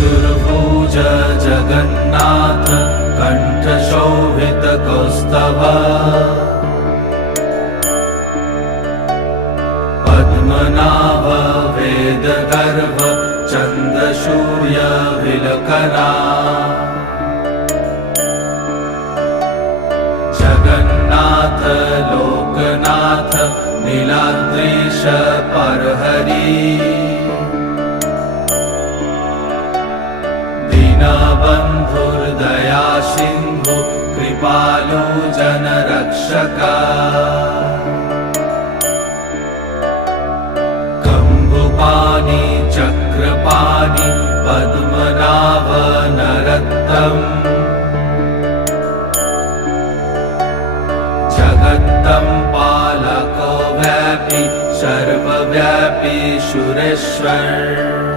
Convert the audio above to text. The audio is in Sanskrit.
चतुर्भुज जगन्नाथ कण्ठशोभितकौस्तभ पद्मनाभ वेदगर्भ चन्द्रसूर्यविलकरा जगन्नाथ लोकनाथ नीलाद्रीश परहरि दीनबन्धुर्दया सिन्धु कृपालु जनरक्षका कम्बुपाणि चक्रपाणि पद्मनाभ नरत्तम् जगत्तं पालको व्यापी सर्वव्यापी सुरेश्वर